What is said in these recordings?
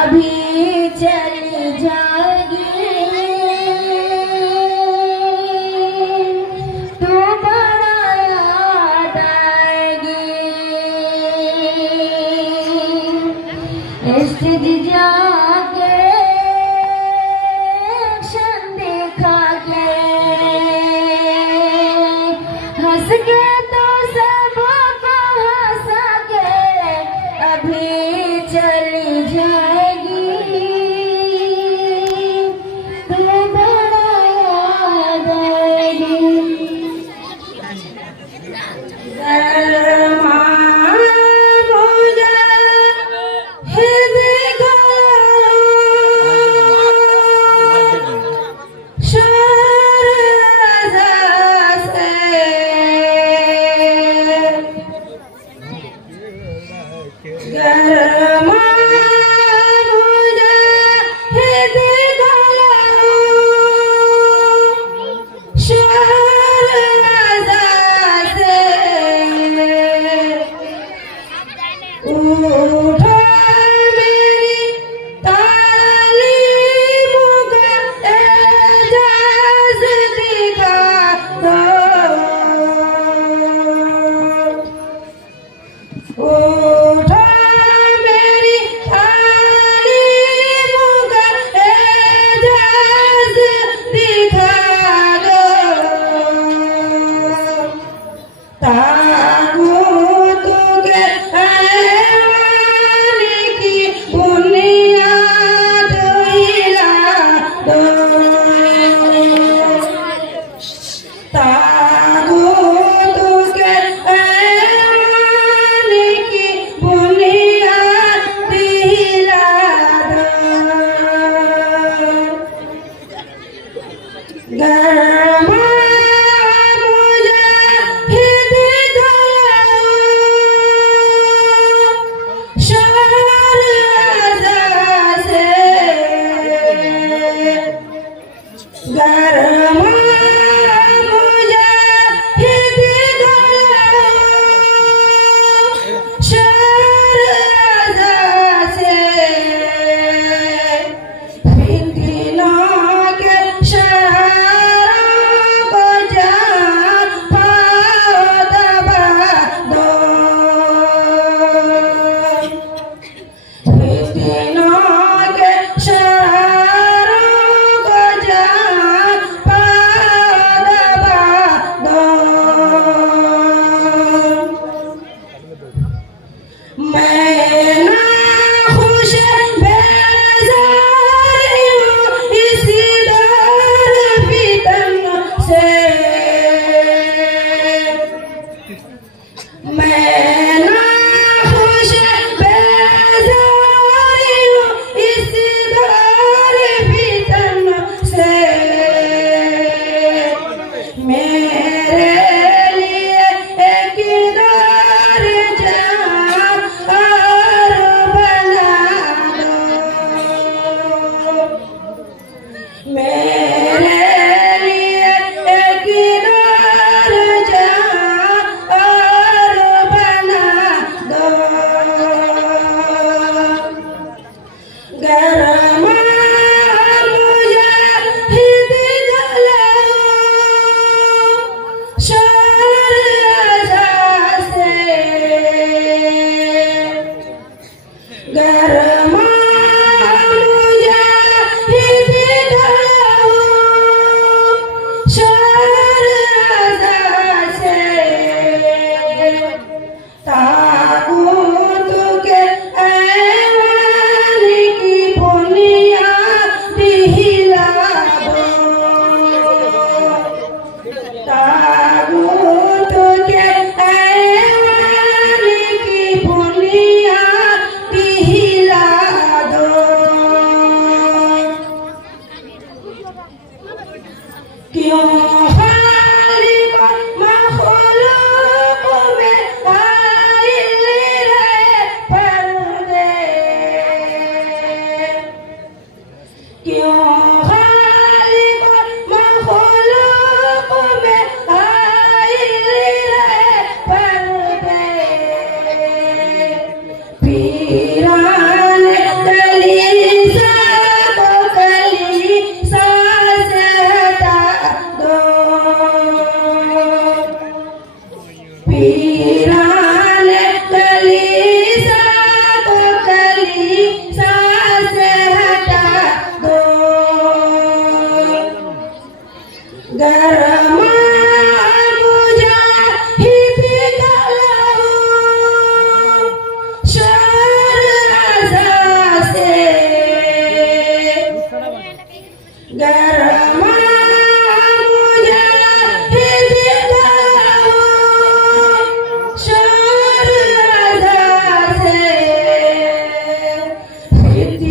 अभी चली जाएगी तो बड़ा याद आएगी। स्टेज जाके एक्शन दिखा के हंस के तो सबको हंसा के अभी चली जाएगी तो बड़ा याद आएगी।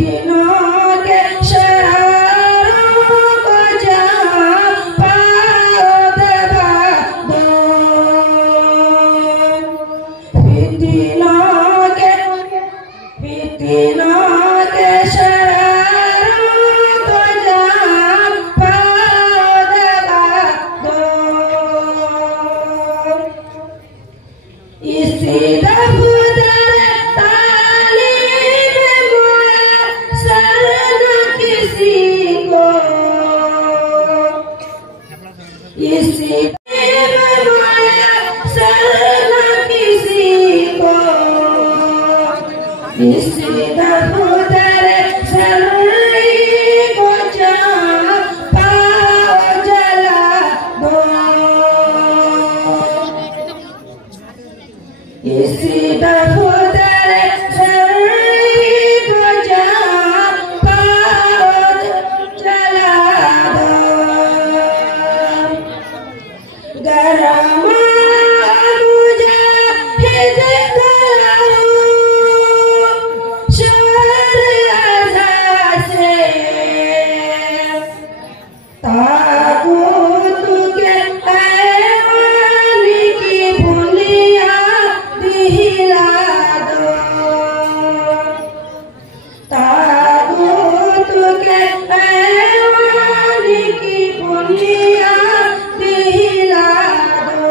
दिनों के शरारों को जहाँ पाओ दबा दो, फितिनों के शरारों को जहाँ पाओ दबा दो। इसी दफ्तर तालीम मुयस्सर न किसी को, इसी मुयस्सर न किसी को, इसी दफ्तर सरई को जहाँ पाओ जला दो, इसी दफ्तर सरई को जहाँ पाओ जला दो। गरम मुजाहिद कलाओ शोर अज़ा से, ताबूत के ऐवान की बुनियाद हिला दो, ताबूत के ऐवान की बुनियाद हिला दो।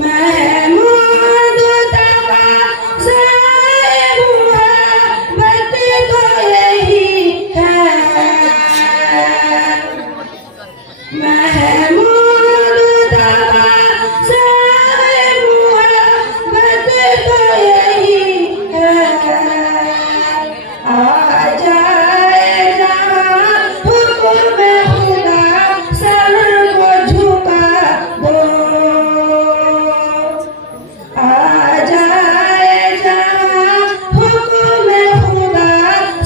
महमूद तवाज़े मुहब्बत तो यही है, महमूद तवाज़े मुहब्बत तो यही है। आ जाए जहाँ हुक्म खुदा सर को झुका दो, आ जाए जहाँ हुक्म खुदा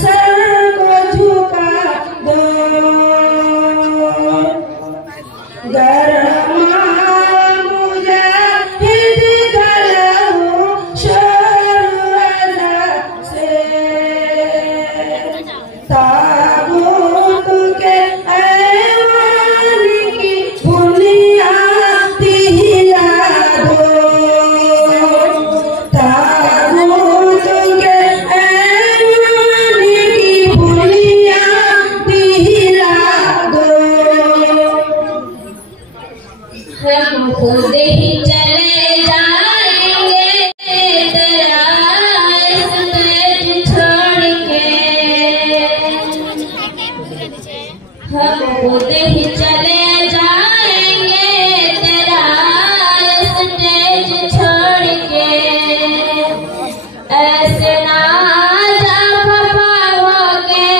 सर को झुका दो। गरमा मुजाहिद कलाओ शोर अज़ा से, ताबूत के ऐवान की बुनियाद हिला दो, ताबूत के ऐवान की बुनियाद हिला दो। हम खुद ही चले जाएंगे तेरा स्टेज छोड़ के, हम खुद ही चले जाएंगे तेरा स्टेज छोड़ के। ऐसे ना जा खफा होके,